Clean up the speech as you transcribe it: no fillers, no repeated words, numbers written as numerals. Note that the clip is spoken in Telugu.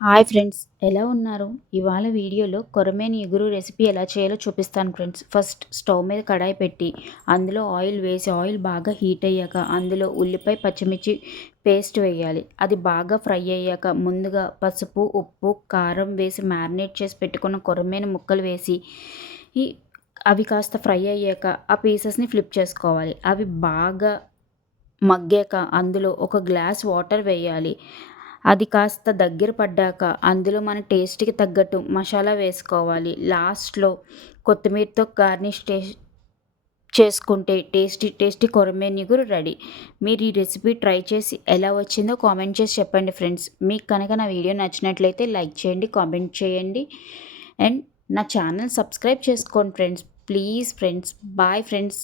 హాయ్ ఫ్రెండ్స్, ఎలా ఉన్నారు? ఇవాళ వీడియోలో కొరమేను ఇగురు రెసిపీ ఎలా చేయాలో చూపిస్తాను ఫ్రెండ్స్. ఫస్ట్ స్టవ్ మీద కడాయి పెట్టి అందులో ఆయిల్ వేసి ఆయిల్ బాగా హీట్ అయ్యాక అందులో ఉల్లిపాయ పచ్చిమిర్చి పేస్ట్ వేయాలి. అది బాగా ఫ్రై అయ్యాక ముందుగా పసుపు ఉప్పు కారం వేసి మ్యారినేట్ చేసి పెట్టుకున్న కొరమేను ముక్కలు వేసి ఈ అవి కాస్త ఫ్రై అయ్యాక ఆ పీసెస్ని ఫ్లిప్ చేసుకోవాలి. అవి బాగా మగ్గాక అందులో ఒక గ్లాస్ వాటర్ వేయాలి. అది కాస్త దగ్గర పడ్డాక అందులో మన టేస్ట్‌కి తగ్గట్టు మసాలా వేసుకోవాలి. లాస్ట్‌లో కొత్తిమీరతో గార్నిష్ చేసుకుంటే టేస్టీ టేస్టీ కొరమేను ఇగురు రెడీ. మీరు ఈ రెసిపీ ట్రై చేసి ఎలా వచ్చిందో కామెంట్ చేసి చెప్పండి ఫ్రెండ్స్. మీకు కనుక నా వీడియో నచ్చినట్లయితే లైక్ చేయండి, కామెంట్ చేయండి అండ్ నా ఛానల్ సబ్స్క్రైబ్ చేసుకోండి friends. Please friends. Bye friends.